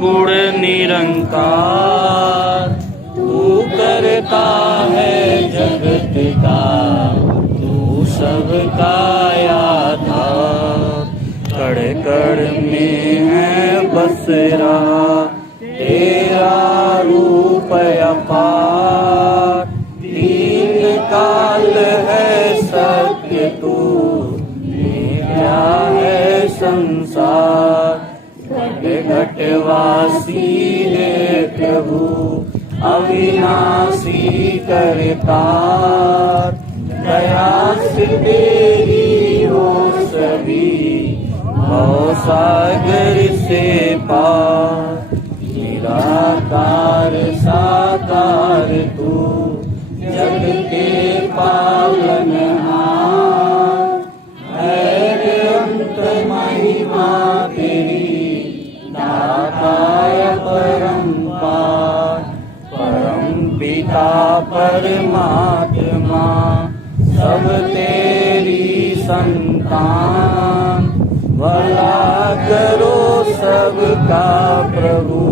गुण निरंकार तू करता है जगत का, तू सबका आधार। कण कण में है बस रहा तेरा रूप अपार। तीन काल है सत्य तू, क्या है संसार। घट घटवासी है प्रभु, अविनाशी करतार। दया से तेरी हो सभी, भव सागर से पार। निराकार साकार तू, जग के पालनहार। है अंत महिमा तेरी, दाताय परंपार। परम पिता परमात्मा, सब तेरी संतान। भला करो सबका प्रभु,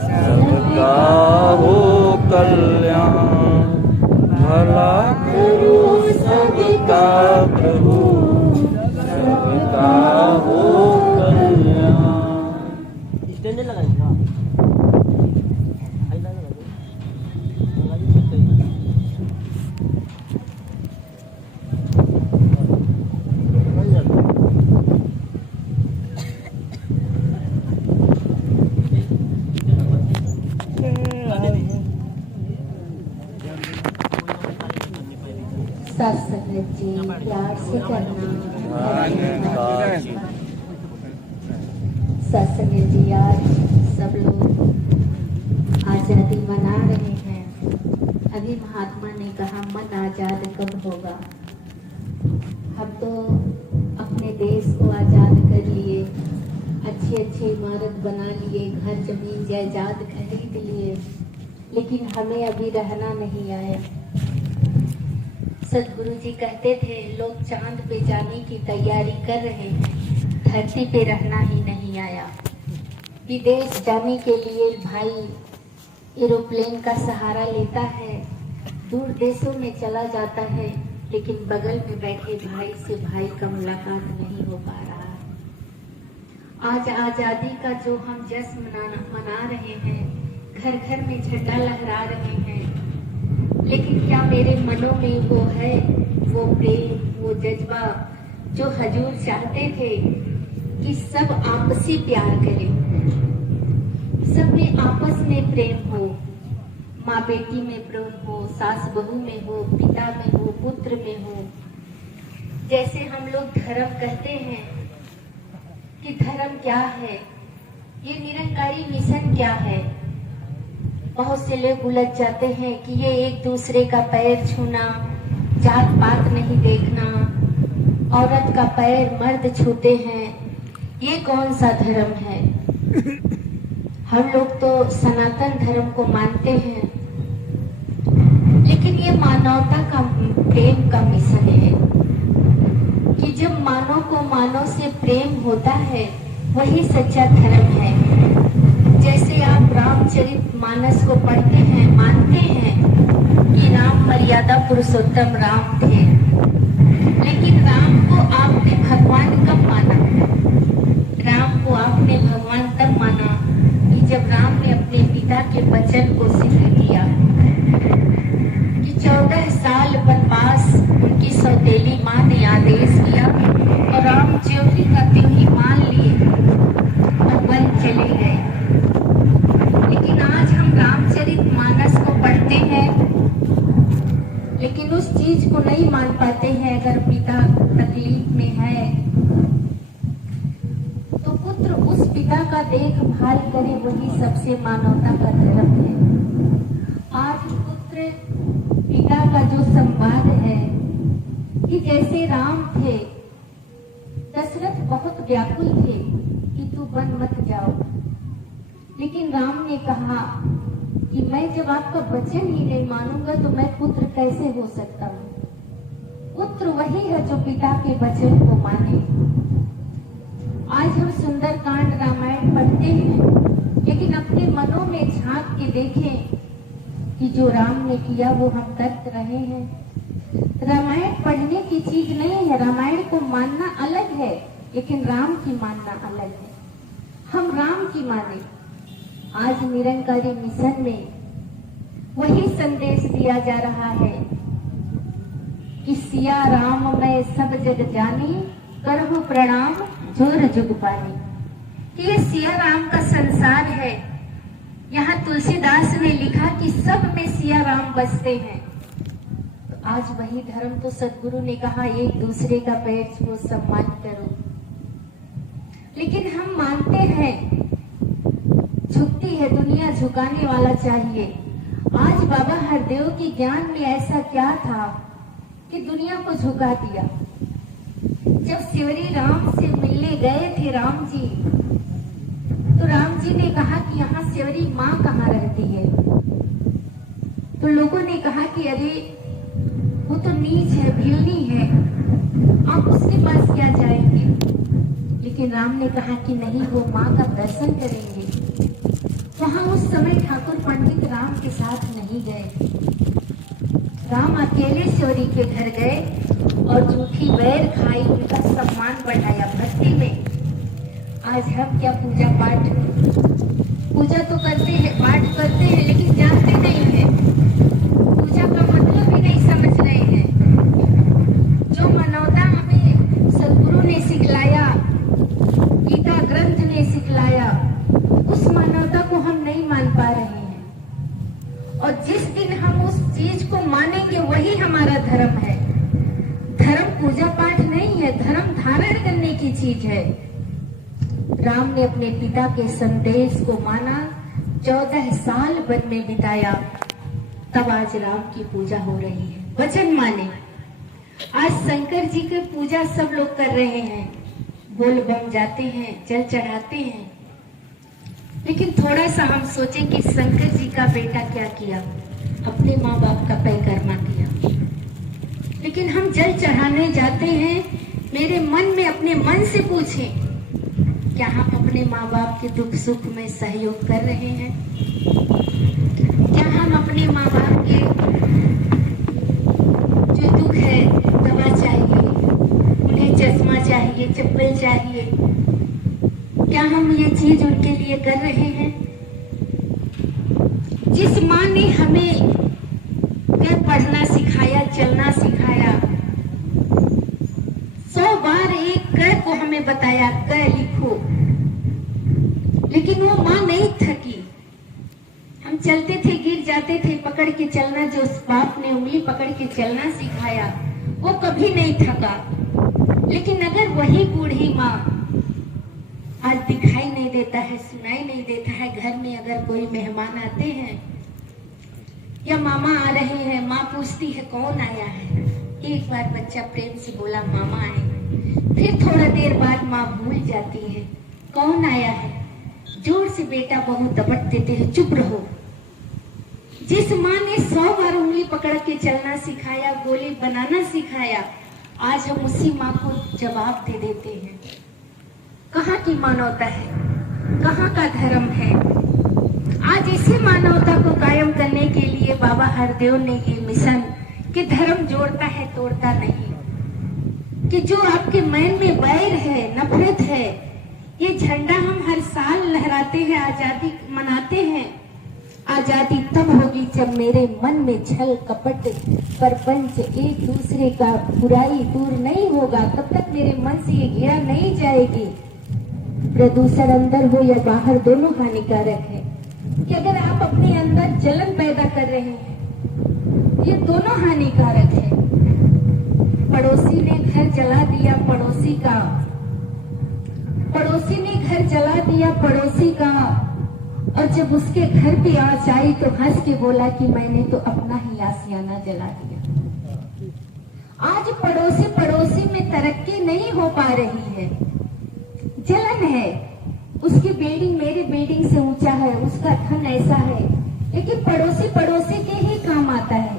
सबका हो कल्याण। भला करो सबका प्रभु, सबका हो कल्याण। स्टैंड लगाएगा सत्संग जी प्यार से करना। सत्संग जी आज सब लोग आजादी मना रहे हैं। अभी महात्मा ने कहा मन आजाद कब होगा। हम तो अपने देश को आजाद कर लिए, अच्छी अच्छी इमारत बना लिए, घर जमीन जायदाद खरीद लिए, लेकिन हमें अभी रहना नहीं आया। सदगुरु जी कहते थे लोग चांद पे जाने की तैयारी कर रहे हैं, धरती पे रहना ही नहीं आया। विदेश जाने के लिए भाई एरोप्लेन का सहारा लेता है, दूर देशों में चला जाता है, लेकिन बगल में बैठे भाई से भाई का मुलाकात नहीं हो पा रहा। आज आजादी का जो हम जश्न मना रहे हैं, घर घर में झंडा लहरा रहे हैं, लेकिन क्या मेरे मनों में वो है, वो प्रेम, वो जज्बा जो हजूर चाहते थे कि सब आपसी प्यार करें, सब में आपस में प्रेम हो, माँ बेटी में प्रेम हो, सास बहू में हो, पिता में हो, पुत्र में हो। जैसे हम लोग धर्म कहते हैं कि धर्म क्या है, ये निरंकारी मिशन क्या है। बहुत से लोग उलझ जाते हैं कि ये एक दूसरे का पैर छूना, जात पात नहीं देखना, औरत का पैर मर्द छूते हैं, ये कौन सा धर्म है। हम लोग तो सनातन धर्म को मानते हैं, लेकिन ये मानवता का प्रेम का मिशन है कि जब मानव को मानव से प्रेम होता है वही सच्चा धर्म है। जैसे आप रामचरितमानस को पढ़ते हैं, मानते हैं कि राम मर्यादा पुरुषोत्तम राम थे, लेकिन राम को आपने भगवान कब माना। राम को आपने भगवान तब माना कि जब राम ने अपने पिता के वचन को सिद्ध किया कि 14 साल वनवास उनकी सौतेली माँ ने आदेश किया और राम ज्यों ही का त्यों ही मान लिए और वन चले गए। लेकिन आज हम रामचरितमानस को पढ़ते हैं, लेकिन उस चीज को नहीं मान पाते हैं। अगर पिता तकलीफ में है तो पुत्र उस पिता का देखभाल करे, वही सबसे मानवता का धर्म है। आज पुत्र पिता का जो संवाद है कि जैसे राम थे, दशरथ बहुत व्याकुल थे कि तू वन मत जाओ, लेकिन राम ने कहा कि मैं जब आपका वचन ही नहीं मानूंगा तो मैं पुत्र कैसे हो सकता हूँ। पुत्र वही है जो पिता के वचन को माने। आज हम सुंदरकांड रामायण पढ़ते हैं, लेकिन अपने मनों में झांक के देखें कि जो राम ने किया वो हम कर रहे हैं। रामायण पढ़ने की चीज नहीं है, रामायण को मानना अलग है, लेकिन राम की मानना अलग है। हम राम की माने। आज निरंकारी मिशन में वही संदेश दिया जा रहा है कि सिया राम मैं सब जग जानी, करहु प्रणाम जोर जुग पानी। कि ये सिया राम का संसार है। यहाँ तुलसीदास ने लिखा कि सब में सिया राम बसते हैं। तो आज वही धर्म तो सदगुरु ने कहा एक दूसरे का पैर छुओ, सम्मान करो। लेकिन हम मानते हैं झुकती है दुनिया, झुकाने वाला चाहिए। आज बाबा हरदेव के ज्ञान में ऐसा क्या था कि दुनिया को झुका दिया। जब शिवरी राम से मिलने गए थे राम जी, तो राम जी ने कहा कि यहाँ शिवरी माँ कहाँ रहती है। तो लोगों ने कहा कि अरे वो तो नीच है, भिलनी है, आप उसके पास क्या जाएंगे। लेकिन राम ने कहा कि नहीं, वो माँ का दर्शन करेंगे। वहां उस समय ठाकुर पंडित राम के साथ नहीं गए। राम अकेले शिवरी के घर गए और जूठी बैर खाई, उनका सम्मान बढ़ाया भक्ति में। आज हम क्या पूजा पाठ, पूजा तो करते हैं, पाठ करते हैं, लेकिन जानते नहीं है, पूजा का मतलब ही नहीं समझ रहे हैं। जो मानवता हमें सदगुरु ने सिखलाया, गीता ग्रंथ ने सिखलाया, उस मानवता को हम नहीं मान पा रहे हैं। और जिस दिन हम उस चीज को मानेंगे वही हमारा धर्म है। धर्म पूजा पाठ नहीं है, धर्म धारण करने की चीज है। राम ने अपने पिता के संदेश को माना, 14 साल वन में बिताया, तब आज राम की पूजा हो रही है। वचन माने। आज शंकर जी की पूजा सब लोग कर रहे हैं, बोल बम जाते हैं, जल चढ़ाते हैं। लेकिन थोड़ा सा हम सोचें कि शंकर जी का बेटा क्या किया, अपने माँ बाप का परिक्रमा किया। लेकिन हम जल चढ़ाने जाते हैं, मेरे मन में अपने मन से पूछें, क्या हम अपने माँ बाप के दुख सुख में सहयोग कर रहे हैं? क्या हम अपने माँ बाप के जो दुख है, दवा चाहिए, उन्हें चश्मा चाहिए, चप्पल चाहिए, क्या हम ये चीज उनके लिए कर रहे हैं? जिस माँ ने हमें पढ़ना सिखाया, चलना सिखाया, 100 बार एक क को हमें बताया, क लिखो, लेकिन वो माँ नहीं थकी। हम चलते थे, गिर जाते थे, पकड़ के चलना, जो बाप ने उंगली पकड़ के चलना सिखाया, वो कभी नहीं थका। लेकिन अगर वही बूढ़ी माँ आज दिखाई नहीं देता है, सुनाई नहीं देता है, घर में अगर कोई मेहमान आते हैं या मामा आ रहे हैं, माँ पूछती है कौन आया है। एक बार बच्चा प्रेम से बोला मामा आए, फिर थोड़ा देर बाद माँ भूल जाती है कौन आया है, जोर से बेटा बहू दबट देते हैं, चुप रहो। जिस माँ ने 100 बार उंगली पकड़ के चलना सिखाया, गोली बनाना सिखाया, आज हम उसी माँ को जवाब दे देते हैं। कहाँ की मानवता है, कहाँ का धर्म है? आज इसी मानवता को कायम करने के लिए बाबा हरदेव ने ये मिशन कि धर्म जोड़ता है, तोड़ता नहीं, कि जो आपके मन में वैर है, नफरत है, ये झंडा हम हर साल लहराते हैं, आजादी मनाते हैं। आजादी तब होगी जब मेरे मन में छल कपट परपंच, एक दूसरे का बुराई दूर नहीं होगा, तब तक मेरे मन से ये घृणा नहीं जाएगी। प्रदूषण अंदर हो या बाहर, दोनों हानिकारक है। कि अगर आप अपने अंदर जलन पैदा कर रहे हैं, ये दोनों हानिकारक है। पड़ोसी ने घर जला दिया पड़ोसी का, पड़ोसी ने घर जला दिया पड़ोसी का, और जब उसके घर पे आँच आई तो हंस के बोला कि मैंने तो अपना ही आशियाना जला दिया। आज पड़ोसी पड़ोसी में तरक्की नहीं हो पा रही है, जलन है। उसकी बिल्डिंग मेरी बिल्डिंग से ऊंचा है, उसका धन ऐसा है, लेकिन पड़ोसी पड़ोसी के ही काम आता है।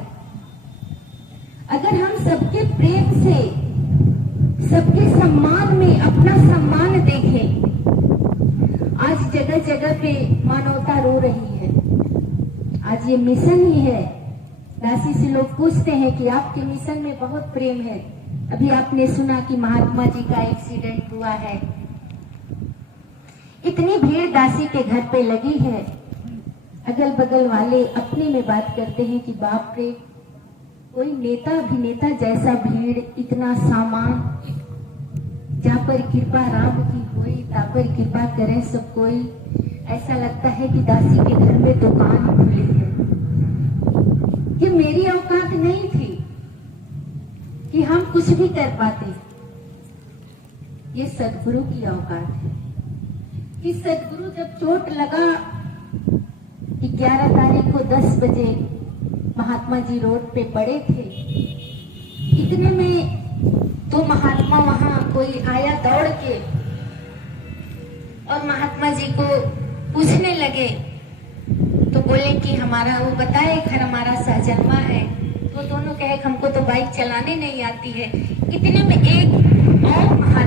अगर हम सबके प्रेम से, सबके सम्मान में अपना सम्मान देखें, आज जगह जगह पे मानवता रो रही है। आज ये मिशन ही है। दासी से लोग पूछते हैं कि आपके मिशन में बहुत प्रेम है। अभी आपने सुना कि महात्मा जी का एक्सीडेंट हुआ है। इतनी भीड़ दासी के घर पे लगी है। अगल बगल वाले अपने में बात करते हैं कि बाप रे, कोई नेता अभिनेता जैसा भीड़, इतना सामान, जहाँ पर कृपा राम की होई ता पर कृपा करे सब कोई। ऐसा लगता है कि दासी के घर में दुकान खुली है। ये मेरी औकात नहीं थी कि हम कुछ भी कर पाते। ये सदगुरु की औकात है कि सदगुरु जब चोट लगा, 11 तारीख को 10 बजे महात्मा जी रोड पे पड़े थे। इतने में तो महात्मा वहां कोई आया दौड़ के और महात्मा जी को पूछने लगे। तो बोले कि हमारा, वो बताए घर हमारा सहजन्मा है। तो दोनों कहे हमको तो बाइक चलाने नहीं आती है। इतने में एक और महात्मा